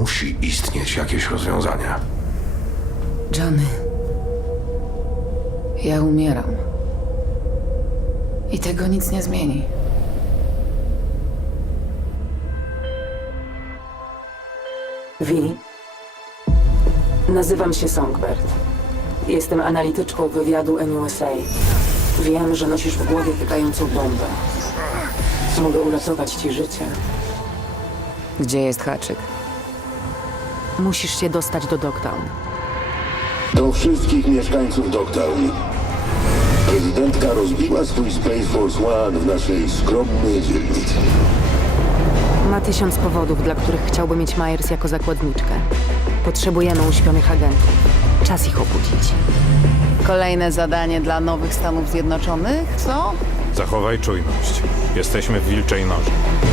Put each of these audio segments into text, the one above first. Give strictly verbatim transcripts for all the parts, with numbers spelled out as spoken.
Musi istnieć jakieś rozwiązanie. Johnny. Ja umieram. I tego nic nie zmieni. Wi, nazywam się Songbird. Jestem analityczką wywiadu N U S A. Wiem, że nosisz w głowie tykającą bombę. Mogę uratować ci życie. Gdzie jest haczyk? Musisz się dostać do Dogtown. Do wszystkich mieszkańców Dogtown. Prezydentka rozbiła swój Space Force One w naszej skromnej dzielnicy. Ma tysiąc powodów, dla których chciałby mieć Myers jako zakładniczkę. Potrzebujemy uśpionych agentów. Czas ich obudzić. Kolejne zadanie dla nowych Stanów Zjednoczonych, co? Zachowaj czujność. Jesteśmy w wilczej noży.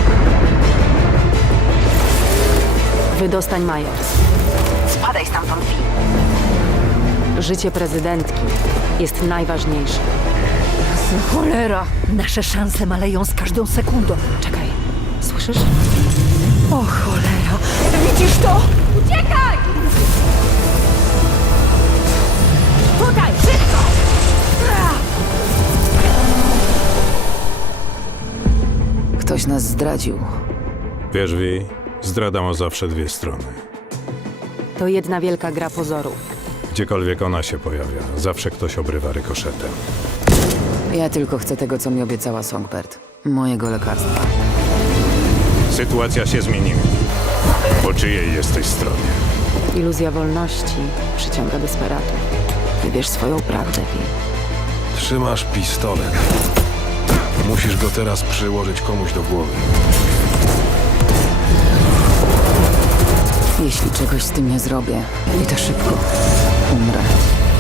Wydostań Myers. Spadaj stamtąd, Wi. Życie prezydentki jest najważniejsze. Cholera! Nasze szanse maleją z każdą sekundą. Czekaj, słyszysz? O cholera! Widzisz to? Uciekaj! Tutaj, szybko! Ktoś nas zdradził. Wiesz, Wi, zdrada ma zawsze dwie strony. To jedna wielka gra pozorów. Gdziekolwiek ona się pojawia, zawsze ktoś obrywa rykoszetem. Ja tylko chcę tego, co mi obiecała Songbird. Mojego lekarstwa. Sytuacja się zmieniła. Po czyjej jesteś stronie? Iluzja wolności przyciąga desperatów. Wybierz swoją prawdę, Wi. Trzymasz pistolet. Musisz go teraz przyłożyć komuś do głowy. Jeśli czegoś z tym nie zrobię, i to szybko, umrę.